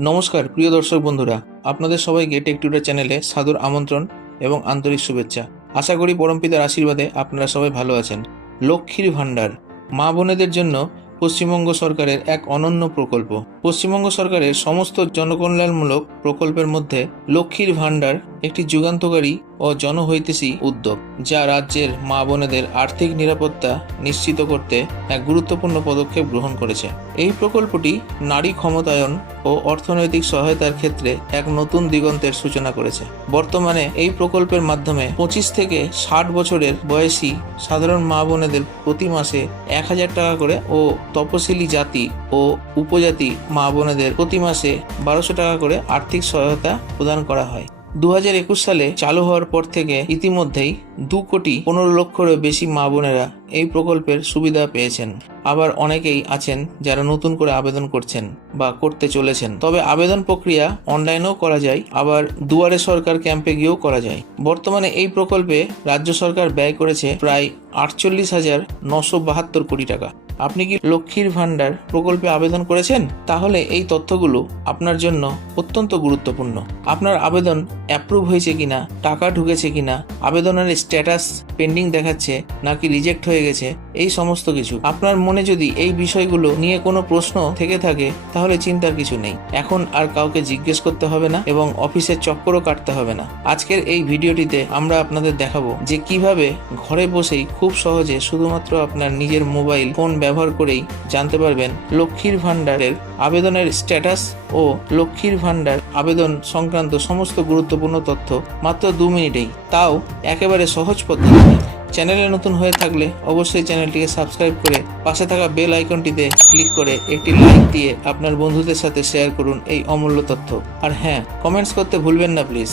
নমস্কার, প্রিয় দর্শক বন্ধুরা। আপনাদের সবাইকে টেক টুডে চ্যানেলে সাদর আমন্ত্রণ এবং আন্তরিক শুভেচ্ছা। আশা করি পরমপিতার আশীর্বাদে আপনারা সবাই ভালো আছেন। লক্ষ্মীর ভাণ্ডার, মা বোনেদের জন্য পশ্চিমবঙ্গ সরকারের এক অনন্য প্রকল্প। পশ্চিমবঙ্গ সরকারের সমস্ত জনকল্যাণমূলক প্রকল্পের মধ্যে লক্ষ্মীর ভাণ্ডার একটি যুগান্তকারী ও জনহৈতেশী উদ্যোগ, যা রাজ্যের মা বোনেদের আর্থিক নিরাপত্তা নিশ্চিত করতে এক গুরুত্বপূর্ণ পদক্ষেপ গ্রহণ করেছে। এই প্রকল্পটি নারী ক্ষমতায়ন ও অর্থনৈতিক সহায়তার ক্ষেত্রে এক নতুন দিগন্তের সূচনা করেছে। বর্তমানে এই প্রকল্পের মাধ্যমে পঁচিশ থেকে ষাট বছরের বয়সী সাধারণ মা বোনেদের প্রতি মাসে এক হাজার টাকা করে ও তপশিলি জাতি ও উপজাতি মা বোনেদের প্রতি মাসে বারোশো টাকা করে আর্থিক সহায়তা প্রদান করা হয়। দু সালে চালু হওয়ার পর থেকে ইতিমধ্যেই দু কোটি পনেরো লক্ষেরও বেশি মা বোনেরা এই প্রকল্পের সুবিধা পেয়েছেন। আবার অনেকেই আছেন যারা নতুন করে আবেদন করছেন বা করতে চলেছেন। তবে আবেদন প্রক্রিয়া অনলাইনেও করা যায়, আবার দুয়ারে সরকার ক্যাম্পে গিয়েও করা যায়। বর্তমানে এই প্রকল্পে রাজ্য সরকার ব্যয় করেছে প্রায় আটচল্লিশ হাজার নশো বাহাত্তর কোটি টাকা। আপনি কি লক্ষ্মীর ভাণ্ডার প্রকল্পে আবেদন করেছেন? তাহলে এই তথ্যগুলো আপনার জন্য অত্যন্ত গুরুত্বপূর্ণ। আপনার আবেদন অ্যাপ্রুভ হয়েছে কিনা, টাকা ঢুকেছে কিনা, আবেদনের স্ট্যাটাস পেন্ডিং দেখাচ্ছে নাকি রিজেক্ট হয়ে গেছে, এই সমস্ত কিছু। আপনার মনে যদি এই বিষয়গুলো নিয়ে কোনো প্রশ্ন থেকে থাকে, তাহলে চিন্তার কিছু নেই। এখন আর কাউকে জিজ্ঞেস করতে হবে না এবং অফিসের চক্করও কাটতে হবে না। আজকের এই ভিডিওটিতে আমরা আপনাদের দেখাবো যে কীভাবে ঘরে বসেই খুব সহজে শুধুমাত্র আপনার নিজের মোবাইল ফোন ব্যবহার করেই জানতে পারবেন লক্ষ্মীর ভাণ্ডারের আবেদনের স্ট্যাটাস ও লক্ষ্মীর ভাণ্ডার আবেদন সংক্রান্ত সমস্ত গুরুত্বপূর্ণ তথ্য মাত্র দু মিনিটেই। তাও একেবারে সহজ পদ্ধতিতে। চ্যানেলে নতুন হয়ে থাকলে অবশ্যই চ্যানেলটিকে সাবস্ক্রাইব করে পাশে থাকা বেল আইকনটিতে ক্লিক করে একটি লাইক দিয়ে আপনার বন্ধুদের সাথে শেয়ার করুন এই অমূল্য তথ্য। আর হ্যাঁ কমেন্টস করতে ভুলবেন না প্লিজ।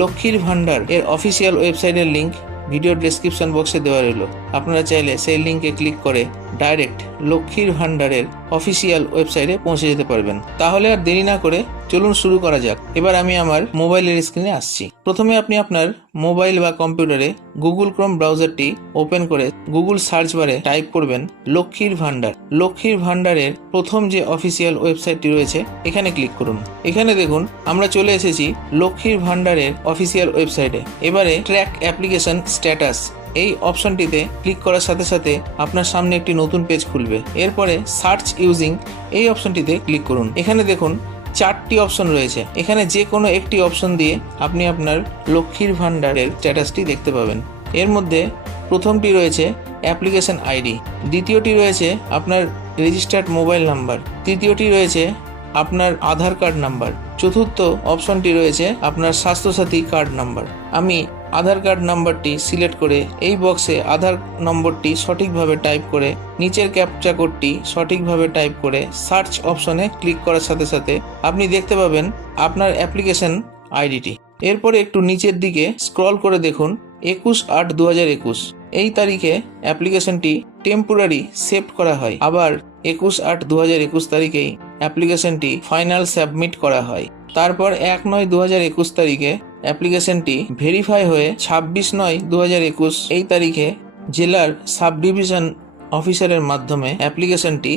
লক্ষ্মীর ভাণ্ডার এর অফিসিয়াল ওয়েবসাইটের লিঙ্ক ভিডিও ডেসক্রিপশন বক্সে দেওয়া রইল। আপনারা চাইলে সেই লিঙ্কে ক্লিক করে ডাইরেক্ট লক্ষ্মীর ভাণ্ডারের অফিসিয়াল ওয়েবসাইটে পৌঁছে যেতে পারবেন। তাহলে আর দেরি না করে চলুন শুরু করা যাক। এবার আমি আমার মোবাইলের স্ক্রিনে আসছি। প্রথমে আপনি আপনার মোবাইল বা কম্পিউটারে গুগল ক্রোম ব্রাউজারটি ওপেন করে গুগল সার্চ বারে টাইপ করবেন লক্ষ্মীর ভাণ্ডার। লক্ষ্মীর ভাণ্ডারের প্রথম যে অফিসিয়াল ওয়েবসাইটটি রয়েছে, এখানে ক্লিক করুন। এখানে দেখুন, আমরা চলে এসেছি লক্ষ্মীর ভাণ্ডারের অফিসিয়াল ওয়েবসাইটে এবারে ট্র্যাক অ্যাপ্লিকেশন স্ট্যাটাস এই অপশনটিতে ক্লিক করার সাথে সাথে আপনার সামনে একটি নতুন পেজ খুলবে। এরপরে সার্চ ইউজিং এই অপশনটিতে ক্লিক করুন। এখানে দেখুন চারটি অপশন রয়েছে। এখানে যে কোনো একটি অপশন দিয়ে আপনি আপনার লক্ষ্মীর ভাণ্ডারের স্ট্যাটাসটি দেখতে পাবেন। এর মধ্যে প্রথমটি রয়েছে অ্যাপ্লিকেশন আইডি। দ্বিতীয়টি রয়েছে আপনার রেজিস্টার্ড মোবাইল নাম্বার। তৃতীয়টি রয়েছে আপনার আধার কার্ড নাম্বার। চতুর্থ অপশনটি রয়েছে আপনার স্বাস্থ্যসাথী কার্ড নাম্বার। আমি আধার কার্ড নাম্বারটি সিলেক্ট করে এই বক্সে আধার নম্বরটি সঠিকভাবে টাইপ করে নিচের ক্যাপচা কোডটি সঠিকভাবে টাইপ করে সার্চ অপশনে ক্লিক করার সাথে সাথে আপনি দেখতে পাবেন আপনার অ্যাপ্লিকেশন আইডিটি। এরপরে একটু নিচের দিকে স্ক্রল করে দেখুন একুশ আট দু একুশ। এই তারিখে অ্যাপ্লিকেশনটি টেম্পোরারি সেভ করা হয়। আবার একুশ আট দু হাজার একুশ তারিখেই অ্যাপ্লিকেশনটি ফাইনাল সাবমিট করা হয়। তারপর এক নয় দু একুশ তারিখে অ্যাপ্লিকেশনটি ভেরিফাই হয়ে ছাব্বিশ নয় দু এই তারিখে জেলার সাব ডিভিশন অফিসারের মাধ্যমে অ্যাপ্লিকেশনটি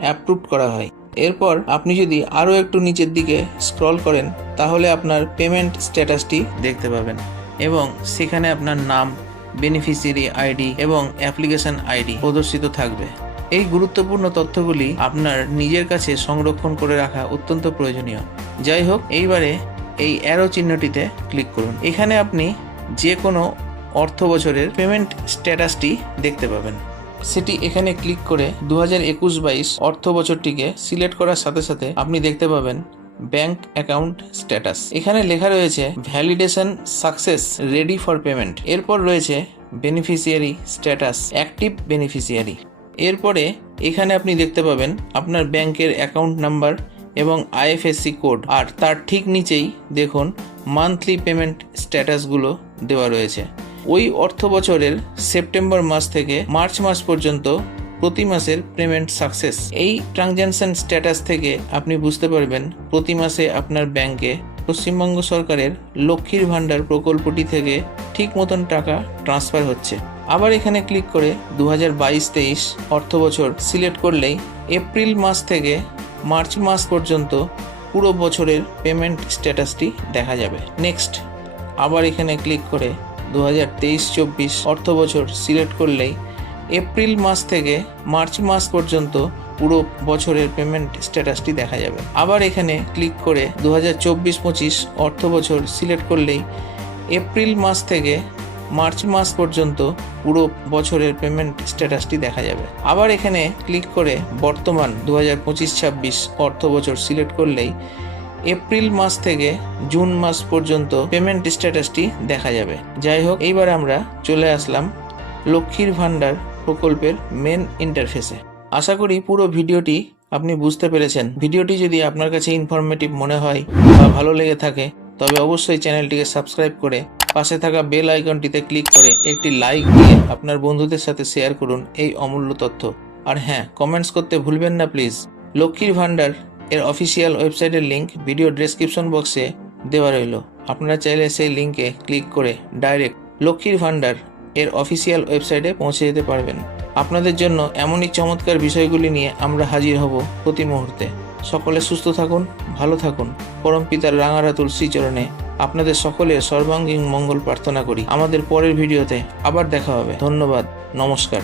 অ্যাপ্রুভ করা হয়। এরপর আপনি যদি আরও একটু নিচের দিকে স্ক্রল করেন, তাহলে আপনার পেমেন্ট স্ট্যাটাসটি দেখতে পাবেন এবং সেখানে আপনার নাম, বেনিফিসিয়ারি আইডি এবং অ্যাপ্লিকেশন আইডি প্রদর্শিত থাকবে। এই গুরুত্বপূর্ণ তথ্যগুলি আপনার নিজের কাছে সংরক্ষণ করে রাখা অত্যন্ত প্রয়োজনীয়। যাই হোক, এইবারে এই অ্যারো চিহ্নটিতে ক্লিক করুন। এখানে আপনি যে কোনো অর্থ বছরের পেমেন্ট স্ট্যাটাসটি দেখতে পাবেন। সেটি এখানে ক্লিক করে দু হাজার একুশ বাইশ অর্থ বছরটিকে সিলেক্ট করার সাথে সাথে আপনি দেখতে পাবেন ব্যাংক অ্যাকাউন্ট স্ট্যাটাস এখানে লেখা রয়েছে validation success ready for payment এরপর রয়েছে বেনিফিশিয়ারি স্ট্যাটাস অ্যাক্টিভ বেনিফিশিয়ারি এরপরে এখানে আপনি দেখতে পাবেন আপনার ব্যাংকের অ্যাকাউন্ট নাম্বার এবং আইএফএসসি কোড। আর তার ঠিক নিচেই দেখুন মান্থলি পেমেন্ট স্ট্যাটাসগুলো দেওয়া রয়েছে। ওই অর্থ বছরের সেপ্টেম্বর মাস থেকে মার্চ মাস পর্যন্ত প্রতি মাসের পেমেন্ট সাকসেস এই ট্রানজ্যাকশন স্ট্যাটাস থেকে আপনি বুঝতে পারবেন প্রতি মাসে আপনার ব্যাংকে পশ্চিমবঙ্গ সরকারের লক্ষ্মীর ভাণ্ডার প্রকল্পটি থেকে ঠিক মতন টাকা ট্রান্সফার হচ্ছে। আবার এখানে ক্লিক করে দু হাজার বাইশ তেইশ অর্থ বছর সিলেক্ট করলেই এপ্রিল মাস থেকে মার্চ মাস পর্যন্ত পুরো বছরের পেমেন্ট স্ট্যাটাসটি দেখা যাবে। নেক্সট, আবার এখানে ক্লিক করে দু হাজার তেইশ চব্বিশ অর্থ বছর সিলেক্ট করলেই এপ্রিল মাস থেকে মার্চ মাস পর্যন্ত পুরো বছরের পেমেন্ট স্ট্যাটাসটি দেখা যাবে। আবার এখানে ক্লিক করে দু হাজার চব্বিশ পঁচিশ অর্থ বছর সিলেক্ট করলেই এপ্রিল মাস থেকে মার্চ মাস পর্যন্ত পুরো বছরের পেমেন্ট স্ট্যাটাসটি দেখা যাবে। আবার এখানে ক্লিক করে বর্তমান দু হাজার পঁচিশ ছাব্বিশ অর্থ বছর সিলেক্ট করলেই এপ্রিল মাস থেকে জুন মাস পর্যন্ত পেমেন্ট স্ট্যাটাসটি দেখা যাবে। যাই হোক, এইবার আমরা চলে আসলাম লক্ষ্মীর ভাণ্ডার প্রকল্পের মেন ইন্টারফেসে আশা করি পুরো ভিডিওটি আপনি বুঝতে পেরেছেন। ভিডিওটি যদি আপনার কাছে ইনফরমেটিভ মনে হয় বা ভালো লেগে থাকে, তবে অবশ্যই চ্যানেলটিকে সাবস্ক্রাইব করে পাশে থাকা বেল আইকনটিতে ক্লিক করে একটি লাইক দিয়ে আপনার বন্ধুদের সাথে শেয়ার করুন এই অমূল্য তথ্য। আর হ্যাঁ কমেন্টস করতে ভুলবেন না প্লিজ লক্ষ্মীর ভাণ্ডার এর অফিসিয়াল ওয়েবসাইটের লিংক ভিডিও ডেসক্রিপশন বক্সে দেওয়া রইল। আপনারা চাইলে সেই লিংকে ক্লিক করে ডাইরেক্ট লক্ষ্মীর ভাণ্ডার এর অফিসিয়াল ওয়েবসাইটে পৌঁছে যেতে পারবেন। আপনাদের জন্য এমনই চমৎকার বিষয়গুলি নিয়ে আমরা হাজির হব প্রতি মুহূর্তে। সকলে সুস্থ থাকুন, ভালো থাকুন। পরম পিতার রাঙারা তুলসী চরণে আপনাদের সকলের সর্বাঙ্গীন মঙ্গল প্রার্থনা করি। আমাদের পরের ভিডিওতে আবার দেখা হবে। ধন্যবাদ। নমস্কার।